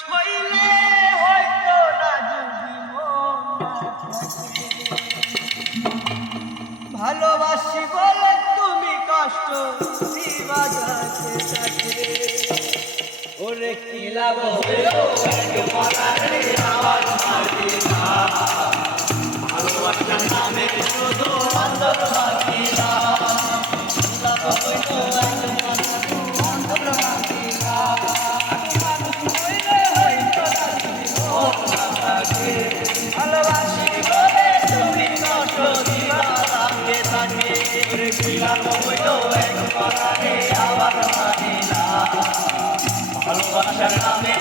সইলে হয়তো না যদি ভালোবাসি বলে তুমি কষ্ট দিবা যাতে তাকে ওরে কি লাভ হলো এক মরারে আবার মারি না ভালোবাসার নামে শুধু অন্তর বাকি না লাভ হলো এক মরারে অন্তর বাকি না ভালোবাসি বলে তুমি কষ্ট দিবা তাকে তাকে কি লাভ হলো এক মরারে আবার মারি না ভালোবাসার নামে